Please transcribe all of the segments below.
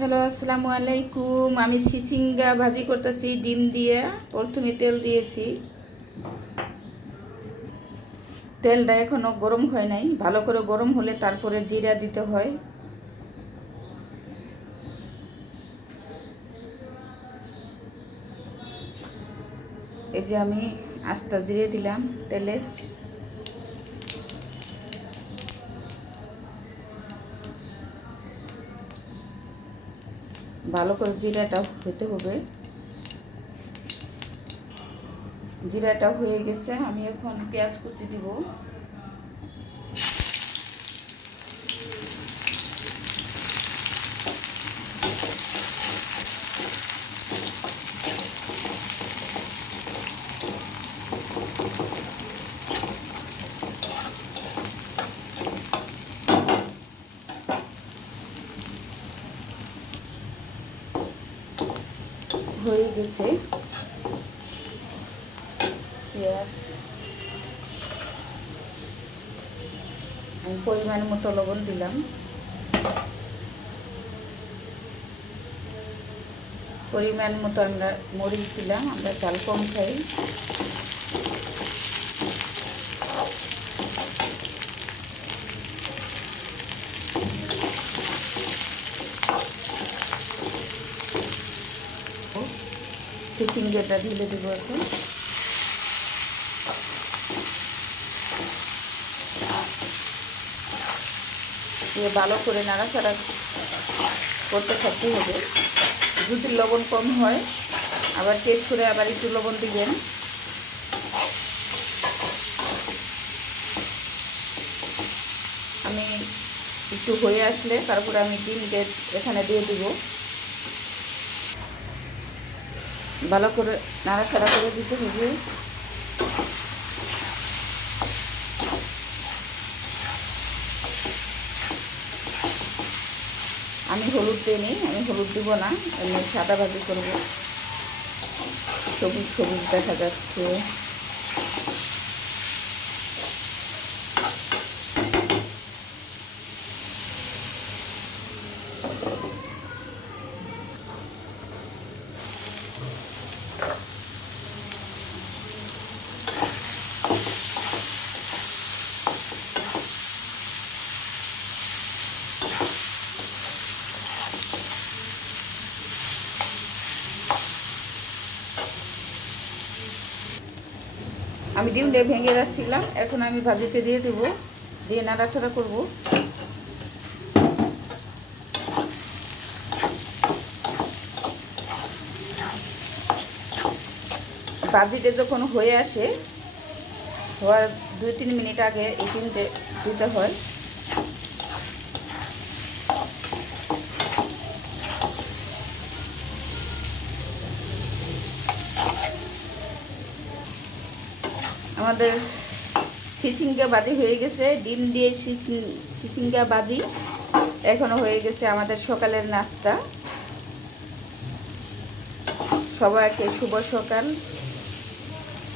Hello, আসসালামু আলাইকুম। আমি সিসিঙ্গা ভাজি করতেছি ডিম দিয়ে। প্রথমে তেল দিয়েছি, তেলটা এখনও গরম হয় নাই। ভালো করে গরম হলে তারপরে জিরা দিতে হয়। এই যে আমি আস্তা জিরে দিলাম তেলে। ভালো করে জিরাটা হতে হবে। জিরাটা হয়ে গেছে, আমি এখন পেঁয়াজ কুচি দিব। হয়ে গেছে পেঁয়াজ। আমি পরিমাণ মতো লবণ দিলাম, পরিমাণ মতো আমরা মরিচ দিলাম, আমরা ঝাল কম খাই। চিচিঙ্গাটা ঢেলে দেবো এখন। দিয়ে ভালো করে নাড়াচাড়া করতে থাকতে হবে। যদি লবণ কম হয় আবার টেস্ট করে আবার একটু লবণ দিবেন। আমি একটু হয়ে আসলে তারপরে আমি ডিমটা এখানে দিয়ে দিব। ভালো করে নাড়াচাড়া করে দিতে হবে। আমি হলুদ দিইনি, আমি হলুদ দিব না, এমনি সাদা ভাজি করব। সবুজ সবুজ দেখা যাচ্ছে। আমি ডিমটা ভেঙে রাখছিলাম, এখন আমি ভাজিতে দিয়ে দেবো, দিয়ে নাড়াচাড়া করব। ভাজিটা যখন হয়ে আসে, হওয়ার 2-3 মিনিট আগে এই ডিমটা দিতে হয়। আমাদের চিচিঙ্গা ভাজি হয়ে গেছে, ডিম দিয়ে চিচিঙ্গা ভাজি এখনো হয়ে গেছে আমাদের সকালের নাস্তা। সবাইকে শুভ সকাল।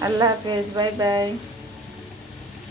আল্লাহ হাফেজ, বাই বাই।